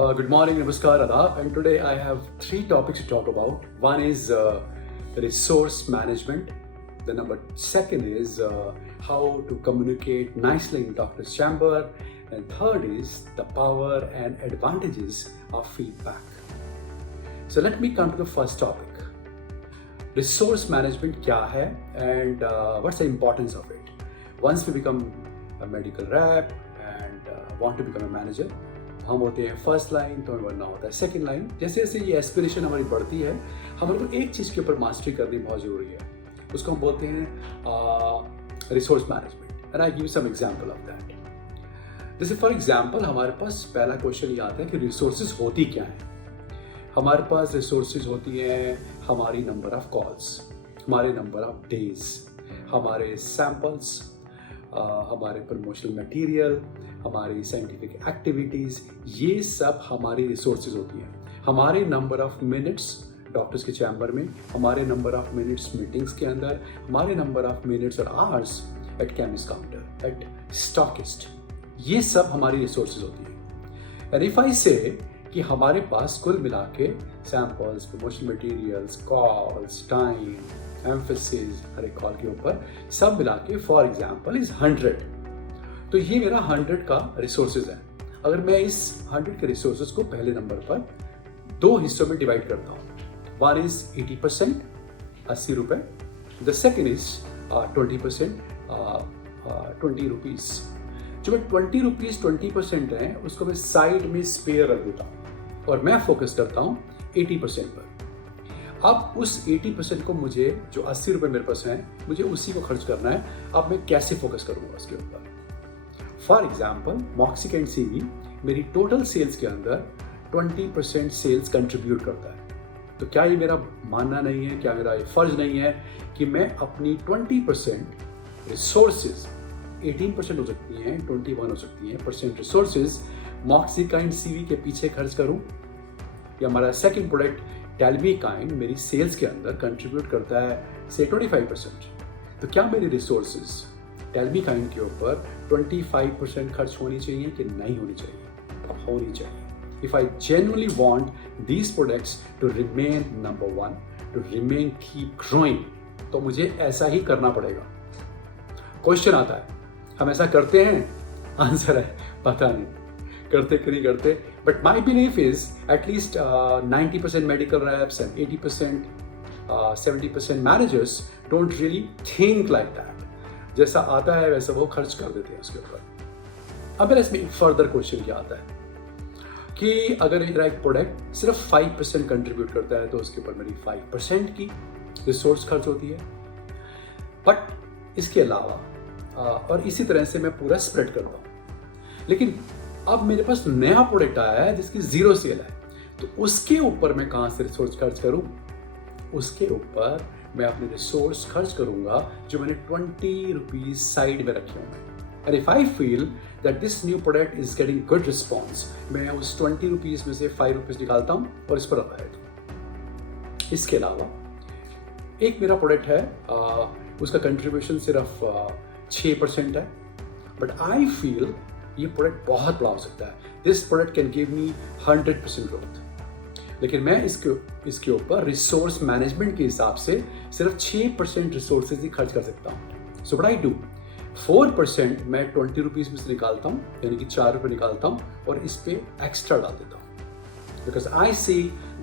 Good morning, Namaskar, Adab, and today I have three topics to talk about. One is resource management. The number second is how to communicate nicely in doctor's chamber, and third is the power and advantages of feedback. So let me come to the first topic. Resource management क्या है and what's the importance of it? Once we become a medical rep and want to become a manager, हम होते हैं first line, तो हमें बनना होता है सेकंड लाइन. जैसे जैसे ये एस्पिरेशन हमारी बढ़ती है, हमारे को एक चीज़ के ऊपर मास्टरी करनी बहुत ज़रूरी है. उसको हम बोलते हैं resource management. And I give some example of that. जैसे फॉर एग्जांपल हमारे पास पहला क्वेश्चन ये आता है कि रिसोर्सेज होती क्या है. हमारे पास रिसोर्सेज होती हैं हमारी नंबर ऑफ कॉल्स, हमारे नंबर ऑफ डेज, हमारे सैम्पल्स, हमारे प्रमोशनल मटेरियल, हमारी साइंटिफिक एक्टिविटीज़, ये सब हमारी रिसोर्सेज होती हैं. हमारे नंबर ऑफ मिनट्स डॉक्टर्स के चैम्बर में, हमारे नंबर ऑफ मिनट्स मीटिंग्स के अंदर, हमारे नंबर ऑफ मिनट्स और hours at chemist counter, at stockist, ये सब हमारी रिसोर्सेज होती हैं. एंड इफ आई से कि हमारे पास कुल मिला के samples, promotional materials, calls, time, emphasis, हर एक कॉल के ऊपर सब मिला के फॉर एग्जाम्पल इज 100, तो ये मेरा 100 का रिसोर्सेज है. अगर मैं इस 100 के रिसोर्सेज को पहले नंबर पर दो हिस्सों में डिवाइड करता हूँ. वन इज 80%, 80 रुपये. The second is 20%, 20 rupees. जो मैं 20 रुपीज़ 20% है उसको मैं साइड में स्पेयर रख देता हूँ और मैं फोकस करता हूँ 80% पर. अब उस 80% को मुझे, जो 80 रुपये मेरे पास हैं, मुझे उसी को खर्च करना है. अब मैं कैसे फोकस करूँगा उसके ऊपर. फॉर एग्जाम्पल मॉक्सिकेंट सीवी मेरी टोटल सेल्स के अंदर 20% सेल्स कंट्रीब्यूट करता है. तो क्या ये मेरा मानना नहीं है, क्या मेरा ये फर्ज नहीं है कि मैं अपनी 20% रिसोर्सेज, 18% हो सकती हैं, 21 हो सकती हैं परसेंट रिसोर्सेज मॉक्सिकाइंड सीवी के पीछे खर्च करूं. या हमारा सेकंड प्रोडक्ट टेल्मीकाइंड मेरी सेल्स के अंदर कंट्रीब्यूट करता है से 25%. तो क्या मेरी रिसोर्सेज टेल्मीकाइंड के ऊपर 25% खर्च होनी चाहिए कि नहीं होनी चाहिए? अब होनी चाहिए. If I genuinely want these products to remain number one, to remain keep growing, तो मुझे ऐसा ही करना पड़ेगा. क्वेश्चन आता है, हम ऐसा करते हैं? आंसर है पता नहीं, करते कि नहीं करते. But my belief is at least 90% medical reps and 80%, 70% managers don't really think like that. जैसा आता है वैसा वो खर्च कर देते हैं उसके ऊपर. अब इसमें एक फर्दर क्वेश्चन क्या आता है कि अगर मेरा एक प्रोडक्ट सिर्फ 5% कंट्रीब्यूट करता है तो उसके ऊपर मेरी 5% की रिसोर्स खर्च होती है. बट इसके अलावा और इसी तरह से मैं पूरा स्प्रेड करता हूँ. लेकिन अब मेरे पास नया प्रोडक्ट आया है जिसकी 0 सेल है, तो उसके ऊपर मैं कहाँ से रिसोर्स खर्च करूँ? उसके ऊपर मैं अपने रिसोर्स खर्च करूँगा जो मैंने 20 रुपीज़ साइड में रखे होंगे. And if I feel that this new product is getting good response, मैं उस 20 रुपीज़ में से 5 रुपीज़ निकालता हूँ और इस पर रखा है. इसके अलावा एक मेरा प्रोडक्ट है, उसका कंट्रीब्यूशन सिर्फ 6% है, बट आई फील ये प्रोडक्ट बहुत बड़ा हो सकता है. This product can give me 100% growth. लेकिन मैं इसके ऊपर रिसोर्स मैनेजमेंट के हिसाब से सिर्फ 6% रिसोर्सेज ही खर्च कर सकता हूँ. सो व्हाट आई डू, 4% मैं 20 रुपीज़ में से निकालता हूँ, यानी कि 4 रुपये निकालता हूँ और इस पे एक्स्ट्रा डाल देता हूँ. Because I see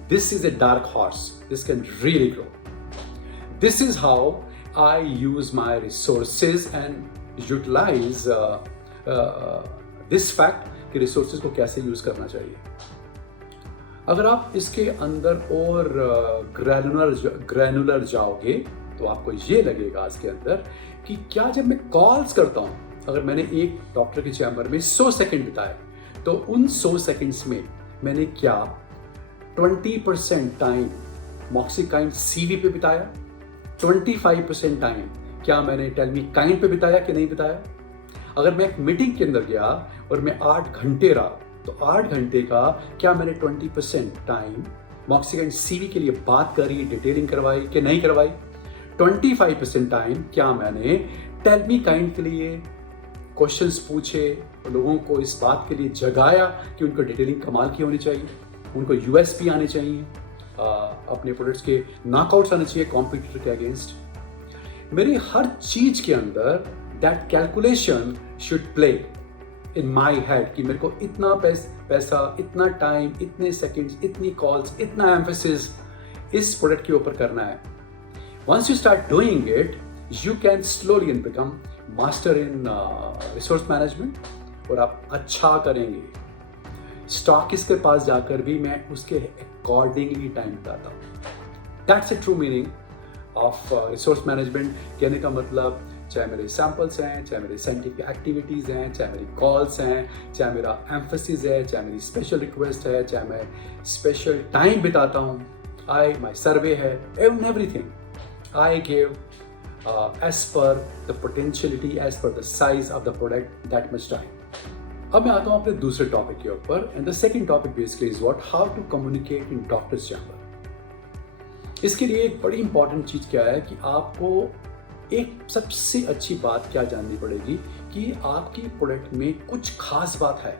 this is a dark horse, this can really grow. This is how I use my resources and utilize this fact कि रिसोर्सेज को कैसे यूज करना चाहिए. अगर आप इसके अंदर और ग्रैनुलर जाओगे तो आपको ये लगेगा इसके अंदर कि क्या जब मैं कॉल्स करता हूँ, अगर मैंने एक डॉक्टर के चैम्बर में 100 सेकंड बिताए, तो उन 100 सेकंड्स में मैंने क्या 20% टाइम मॉक्सिकाइंड सीवी पे बिताया, 25% टाइम क्या मैंने टेल्मीकाइंड पे बिताया कि नहीं बिताया. अगर मैं एक मीटिंग के अंदर गया और मैं 8 घंटे रहा, तो 8 घंटे का क्या मैंने 20% टाइम मॉक्सिकाइंड सीवी के लिए बात करी, डिटेलिंग करवाई कि नहीं करवाई. 25% टाइम क्या मैंने टेल्मीकाइंड के लिए क्वेश्चंस पूछे, लोगों को इस बात के लिए जगाया कि उनको डिटेलिंग कमाल की होनी चाहिए, उनको यूएसपी आने चाहिए, अपने प्रोडक्ट्स के नॉकआउट्स आने चाहिए कॉम्पिटिटर के अगेंस्ट। मेरी हर चीज के अंदर that calculation should play in my head कि मेरे को इतना पैसा, इतना टाइम, इतने सेकेंड्स, इतनी कॉल्स, इतना एम्फेसिस इस प्रोडक्ट के ऊपर करना है। Once you start doing it, you can slowly and become master in resource management, और आप अच्छा करेंगे। स्टॉकिस्ट के पास जाकर भी मैं उसके अकॉर्डिंगली टाइम बताता हूँ। That's a true meaning of resource management. कहने का मतलब, चाहे मेरे सैम्पल्स हैं, चाहे मेरे साइंटिफिक एक्टिविटीज़ हैं, चाहे मेरी कॉल्स हैं, चाहे मेरा एम्फेसिस है, चाहे मेरी स्पेशल रिक्वेस्ट है, चाहे मैं स्पेशल टाइम बिताता हूँ, माई सर्वे है, everything I give as per the potentiality, as per the size of the product, that much time. अब मैं आता हूँ अपने दूसरे टॉपिक के ऊपर, and the second topic basically is what, how to communicate in doctors chamber. इसके लिए एक बड़ी इंपॉर्टेंट चीज क्या है कि आपको एक सबसे अच्छी बात क्या जाननी पड़ेगी कि आपकी प्रोडक्ट में कुछ खास बात है।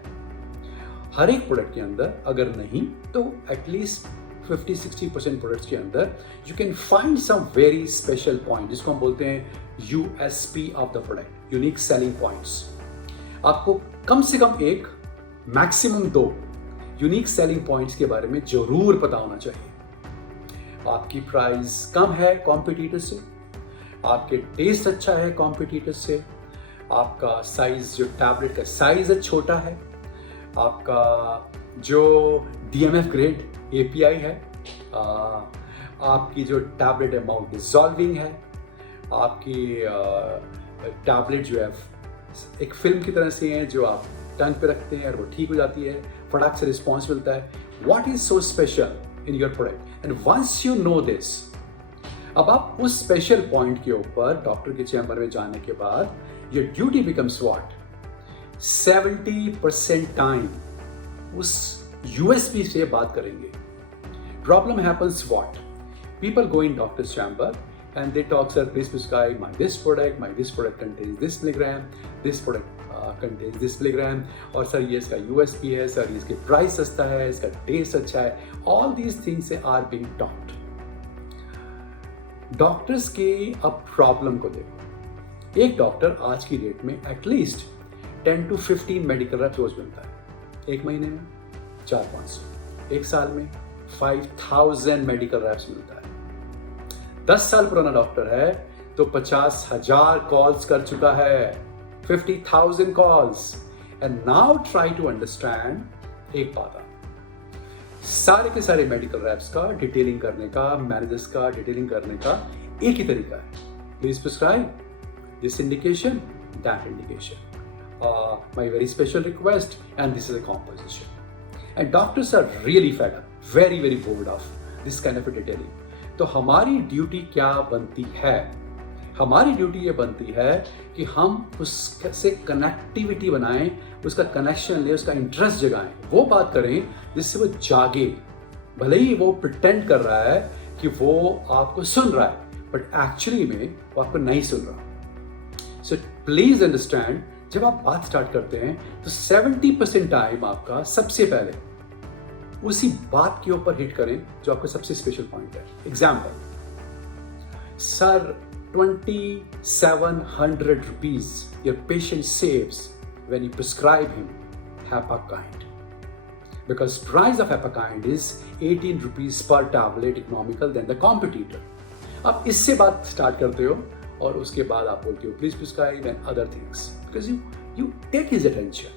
हर एक प्रोडक्ट के अंदर अगर नहीं तो एटलीस्ट 50-60% प्रोडक्ट्स के अंदर you can find some very special point, जिसको हम बोलते हैं USP of the product, unique selling points. आपको कम से कम एक, मैक्सिमम 2 यूनिक सेलिंग पॉइंट्स के बारे में जरूर पता होना चाहिए। आपकी प्राइस कम है कॉम्पिटिटर से, आपके टेस्ट अच्छा है कॉम्पिटिटर से, आपका साइज, जो टैबलेट का साइज है छोटा है, आपका जो DMF ग्रेड API है, आपकी जो टैबलेट है माउथ डिसॉल्विंग है, आपकी टैबलेट जो है एक फिल्म की तरह से है जो आप टंग पे रखते हैं और वो ठीक हो जाती है, फटाक से रिस्पॉन्स मिलता है। What is so special in your product, and once you know this, अब आप उस स्पेशल पॉइंट के ऊपर डॉक्टर के चैम्बर में जाने के बाद your duty becomes what, 70% time उस USP से बात करेंगे। Problem happens what? People go in doctor's chamber and they talk, sir, please prescribe this product contains this milligram, this product contains this milligram, और sir ये इसका USP है, sir इसकी price सस्ता है, इसका टेस्ट अच्छा है। All these things are being taught. Doctors के अब प्रॉब्लम को देखो। एक डॉक्टर आज की डेट में एटलीस्ट 10 to 15 मेडिकल रैप्स रोज मिलता है। एक महीने में 400-500, एक साल में 5000 मेडिकल रैप्स मिलता है। 10 साल पुराना डॉक्टर है तो 50,000 कॉल्स कर चुका है, 50,000 calls. And now try to understand एक बात, सारे के सारे मेडिकल रैप्स का डिटेलिंग करने का, मैनेजर्स का डिटेलिंग करने का एक ही तरीका है, please prescribe this indication, that indication, my very special request, and this is a composition. And doctors are really fed up, very bored of this kind of a detailing. तो हमारी duty क्या बनती है? हमारी ड्यूटी ये बनती है कि हम उससे कनेक्टिविटी बनाएं, उसका कनेक्शन लें, उसका इंटरेस्ट जगाएं, वो बात करें जिससे वो जागे। भले ही वो प्रिटेंड कर रहा है कि वो आपको सुन रहा है, बट एक्चुअली में वो आपको नहीं सुन रहा। सो प्लीज अंडरस्टैंड, जब आप बात स्टार्ट करते हैं तो 70% टाइम आपका सबसे पहले उसी बात के ऊपर हिट करें जो आपका सबसे स्पेशल पॉइंट है। Example, sir 2700 rupees your patient saves when you prescribe him Hapakind, because price of Hapakind is 18 rupees per tablet economical than the competitor. आप इससे बात स्टार्ट करते हो और उसके बाद आप बोलते हो please prescribe and other things, because you take his attention.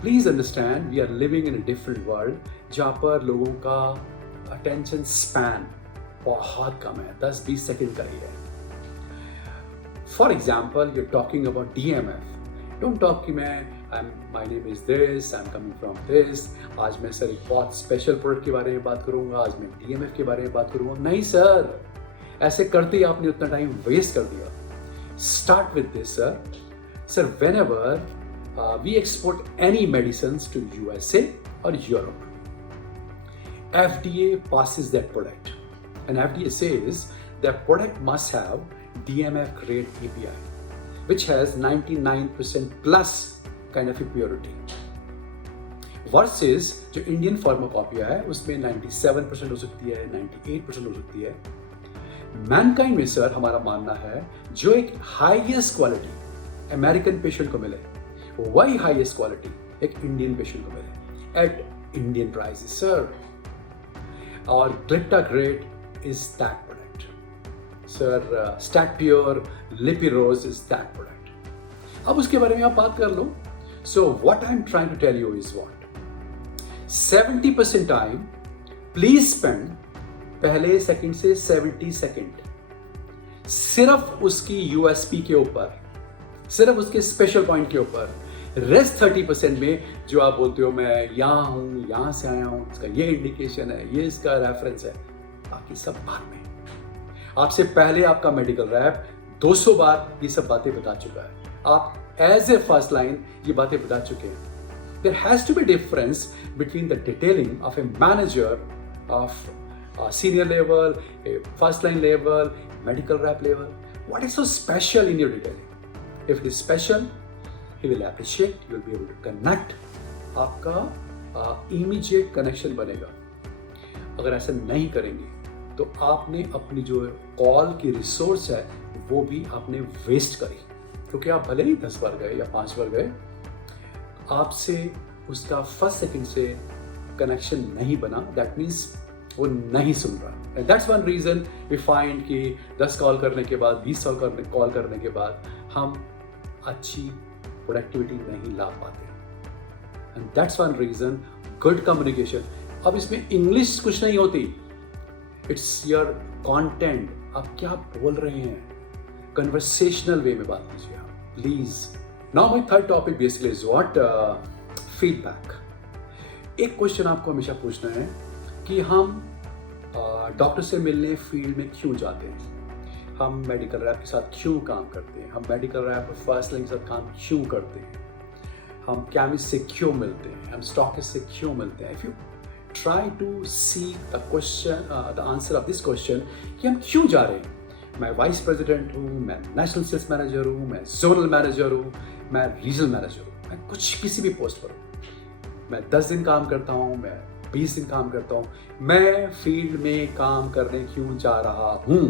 Please understand, we are living in a different world जहाँ पर लोगों का अटेंशन स्पैन बहुत कम है, 10-20 सेकंड का ही है। For example, you talking about DMF, don't talk कि my name is this, I am coming from this, आज मैं सर एक बहुत स्पेशल प्रोडक्ट के बारे में बात करूंगा, आज मैं DMF के बारे में बात करूंगा। नहीं सर, ऐसे करते ही आपने उतना टाइम वेस्ट कर दिया। Start with this sir, whenever we export any medicines to USA or Europe, FDA passes that product, and FDA says that product must have DMF grade API, which has 99% plus kind of a purity. Versus जो Indian pharmacopoeia है उसमें 97% हो सकती है, 98% हो सकती है. Mankind में सर हमारा मानना है जो एक हाईएस्ट क्वालिटी अमेरिकन पेशेंट को मिले वही हाईएस्ट क्वालिटी एक इंडियन पेशेंट को मिले एट इंडियन प्राइसेस सर. और ग्लिप्टाग्रेट इज दैट प्रोडक्ट सर. स्टैटप्योर लिपिरोज इज दैट प्रोडक्ट. अब उसके बारे में आप बात कर लो. So what I am trying to tell you is what 70% time please spend पहले सेकंड से 70 सेकंड सिर्फ उसकी यूएसपी के ऊपर, सिर्फ उसके स्पेशल पॉइंट के ऊपर. रेस्ट 30% में जो आप बोलते हो मैं यहाँ हूँ, यहाँ से आया हूँ, इसका ये इंडिकेशन है, ये इसका रेफरेंस है, बाकी सब बाद में. आपसे पहले आपका मेडिकल रैप 200 बार ये सब बातें बता चुका है. आप एज ए फर्स्ट लाइन ये बातें बता चुके हैं. There has to be difference between the detailing of a manager of a senior level, a first line level, medical rep level. What is so special in your detailing? If it is special, he will appreciate, you will be able to connect. आपका immediate connection बनेगा. अगर ऐसा नहीं करेंगे तो आपने अपनी जो कॉल की रिसोर्स है वो भी आपने वेस्ट करी. क्योंकि आप भले ही 10 बार गए या 5 बार गए, आपसे उसका फर्स्ट सेकंड से कनेक्शन नहीं बना. दैट मीन्स वो नहीं सुन रहा. And that's one reason we find कि 10 कॉल करने के बाद, 20 कॉल करने के बाद हम अच्छी प्रोडक्टिविटी नहीं ला पाते. And that's one reason good communication. अब इसमें इंग्लिश कुछ नहीं होती, इट्स योर कंटेंट. आप क्या बोल रहे हैं, कन्वर्सेशनल वे में बात कीजिए आप please. Now my third topic basically is what feedback. एक क्वेश्चन आपको हमेशा पूछना है कि हम डॉक्टर से मिलने फील्ड में क्यों जाते हैं, हम मेडिकल रैप के साथ क्यों काम करते हैं, हम मेडिकल रैप और फर्स्ट लाइन के साथ काम क्यों करते हैं, हम केमिस्ट से क्यों मिलते हैं, हम स्टॉकिस्ट से क्यों मिलते हैं. If you try to see the question the answer of this question कि हम क्यों जा रहे हैं. मैं वाइस प्रेसिडेंट हूँ, मैं नेशनल सेल्स मैनेजर हूँ, मैं जोनल मैनेजर हूँ, मैं रीजनल मैनेजर हूँ, मैं कुछ किसी भी पोस्ट पर हूँ, मैं 10 दिन काम करता हूँ, मैं 20 दिन काम करता हूँ, मैं फील्ड में काम करने क्यों जा रहा हूँ.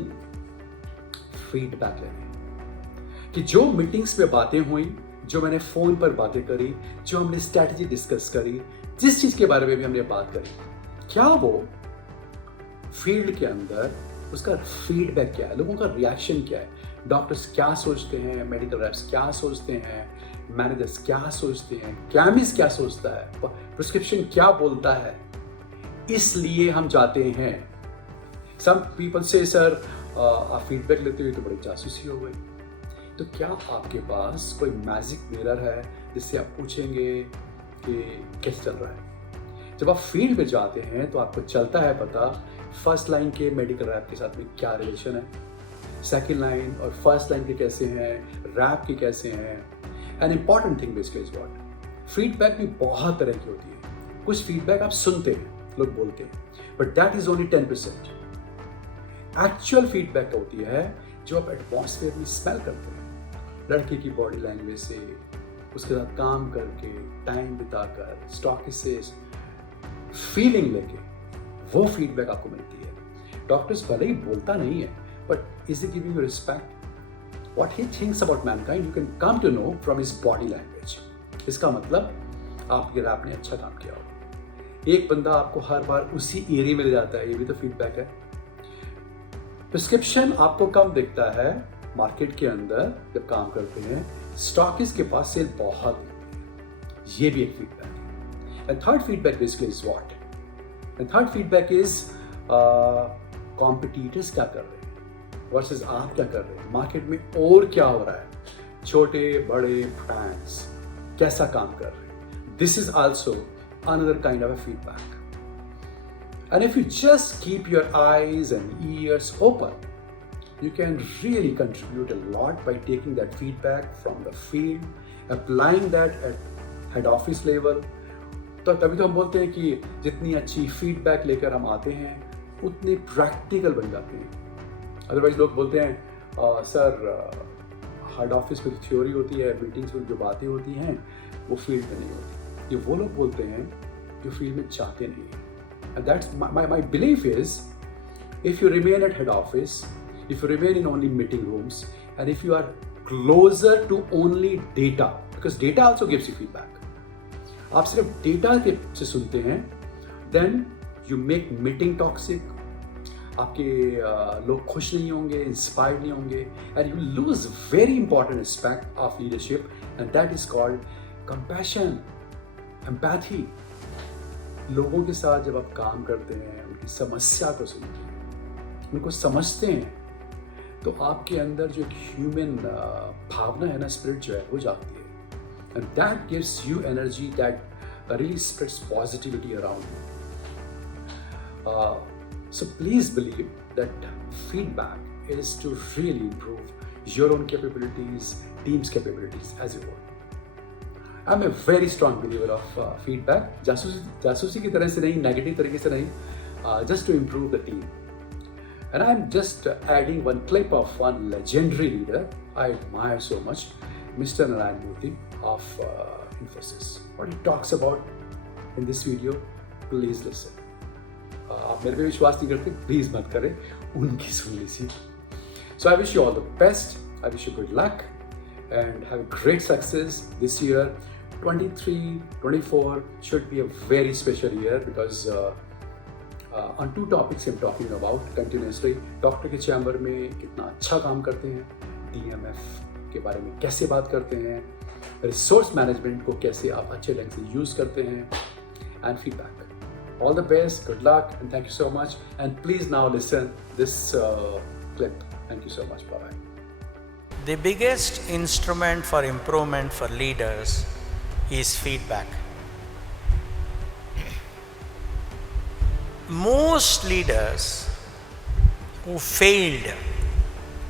फीडबैक लेने कि जो मीटिंग्स में बातें हुई, जो मैंने फोन पर बातें करी, जो हमने स्ट्रैटेजी डिस्कस करी, जिस चीज के बारे में भी हमने बात करी, क्या वो फील्ड के अंदर उसका फीडबैक क्या है, लोगों का रिएक्शन क्या है, डॉक्टर्स क्या सोचते हैं, मेडिकल रैप्स क्या सोचते हैं, मैनेजर्स क्या सोचते हैं, केमिस्ट क्या सोचता है, प्रिस्क्रिप्शन क्या बोलता है. इसलिए हम जाते हैं. सम पीपल से सर आप फीडबैक लेते हुए तो बड़ी जासूसी हो गई. तो क्या आपके पास कोई मैजिक मिरर है जिससे आप पूछेंगे कि कैसे चल रहा है. जब आप फील्ड में जाते हैं तो आपको चलता है पता फर्स्ट लाइन के मेडिकल रैप के साथ में क्या रिलेशन है, सेकेंड लाइन और फर्स्ट लाइन के कैसे हैं, रैप के कैसे हैं. An important thing basically is what feedback भी बहुत तरह की होती है. कुछ फीडबैक आप सुनते हैं, लोग बोलते हैं, but that is only 10%. Actual feedback होती है जो आप एटमॉस्फेयर में स्मेल करते हैं, लड़के की बॉडी लैंग्वेज से, उसके साथ काम करके, टाइम बिताकर, स्टॉकिस्ट से फीलिंग लेके, वो फीडबैक आपको मिलती है. डॉक्टर्स भले ही बोलता नहीं है, but is it giving you respect. What he thinks about mankind, you can come to know from his body language. इसका मतलब आपके रैप ने अच्छा काम किया होगा. एक बंदा आपको हर बार उसी एरिया में ले जाता है, ये भी तो फीडबैक है. प्रिस्क्रिप्शन आपको कम दिखता है मार्केट के अंदर जब काम करते हैं, स्टॉकिस्ट के पास सेल बहुत होती है, ये भी एक फीडबैक है. And third feedback basically is what, and third feedback is competitors क्या कर रहे हैं वर्सेस आप क्या कर रहे हैं, मार्केट में और क्या हो रहा है, छोटे बड़े ब्रांड्स कैसा काम कर रहे हैं. This is also another kind of a feedback. And if you just keep your eyes and years open, you can really contribute a lot by taking that feedback from the field, applying that at head office level. तो तभी तो हम बोलते हैं कि जितनी अच्छी feedback लेकर हम आते हैं उतने प्रैक्टिकल बन जाते हैं. अदरवाइज लोग बोलते हैं सर हेड ऑफिस में थ्योरी होती है, मीटिंग्स में जो बातें होती हैं वो फील्ड में नहीं होती। ये वो लोग बोलते हैं जो फील्ड में चाहते नहीं हैं। And that's my belief is, if you remain at head office, if you remain in only meeting rooms, and if you are closer to only data, because data also gives you feedback, आप सिर्फ data से सुनते हैं, then you make meeting toxic, आपके लोग खुश नहीं होंगे, इंस्पायर्ड नहीं होंगे, and you lose very important aspect of leadership, and that is called compassion, empathy। लोगों के साथ जब आप काम करते हैं, उनकी समस्या को सुनते हैं, उनको समझते हैं, तो आपके अंदर जो एक ह्यूमन भावना है ना, स्पिरिट जो है वो जागती है, and that gives you energy that really spreads positivity around you। So please believe that feedback is to really improve your own capabilities, team's capabilities as a whole। I'm a very strong believer of feedback, जासूसी की तरह से नहीं, negative तरीके से नहीं, just to improve the team। And I'm just adding one clip of one legendary leader I admire so much, Mr. Narayan Murthy of Infosys। What he talks about in this video, please listen। आप मेरे पे विश्वास नहीं करते, please मत करें, उनकी सुन लीजिए। So I wish you all the best, I wish you good luck and have great success this year। 23-24 should be a very special year because on two topics I'm talking about continuously। Doctor के chamber में कितना अच्छा काम करते हैं, DMF के बारे में कैसे बात करते हैं, रिसोर्स मैनेजमेंट को कैसे आप अच्छे ढंग से यूज करते हैं, and feedback. All the best, good luck, and thank you so much। And please now listen this clip। Thank you so much, bye-bye। The biggest instrument for improvement for leaders is feedback। Most leaders who failed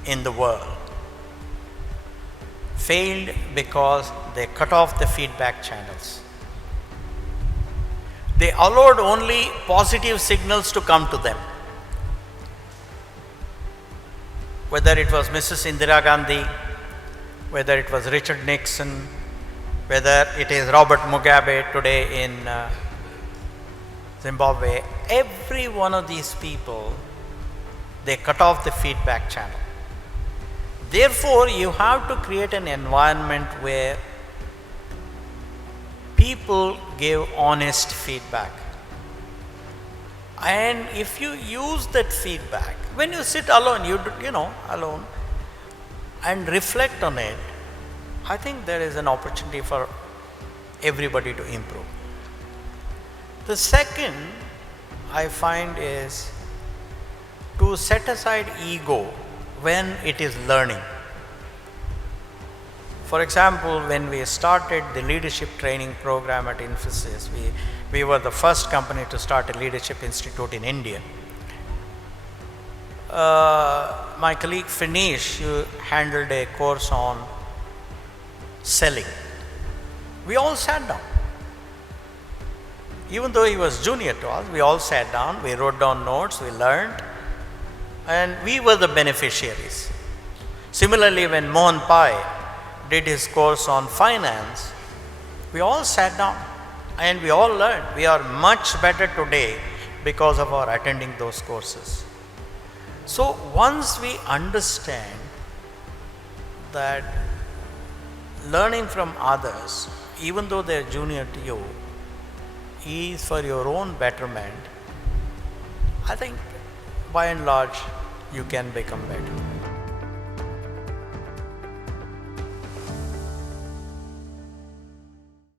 in the world failed because they cut off the feedback channels। They allowed only positive signals to come to them. Whether it was Mrs. Indira Gandhi, whether it was Richard Nixon, whether it is Robert Mugabe today in Zimbabwe, every one of these people, they cut off the feedback channel. Therefore, you have to create an environment where people give honest feedback. And if you use that feedback, when you sit alone, alone, and reflect on it, I think there is an opportunity for everybody to improve. The second I find is to set aside ego when it is learning. For example, when we started the leadership training program at Infosys, we were the first company to start a leadership institute in India. My colleague Finish handled a course on selling. We all sat down. Even though he was junior to us, we all sat down, we wrote down notes, we learned, and we were the beneficiaries. Similarly, when Mohan Pai did his course on finance, we all sat down and we all learned. We are much better today because of our attending those courses. So once we understand that learning from others, even though they are junior to you, is for your own betterment, I think by and large you can become better.